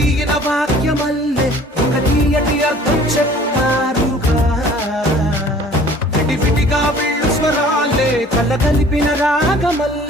ఒకటైన వాక్యమల్లే ఒక తీయటి అర్థం చెప్తారుగా విడివిడిగా వీళ్ళు స్వరాలే కలగలిపిన రాగమల్లే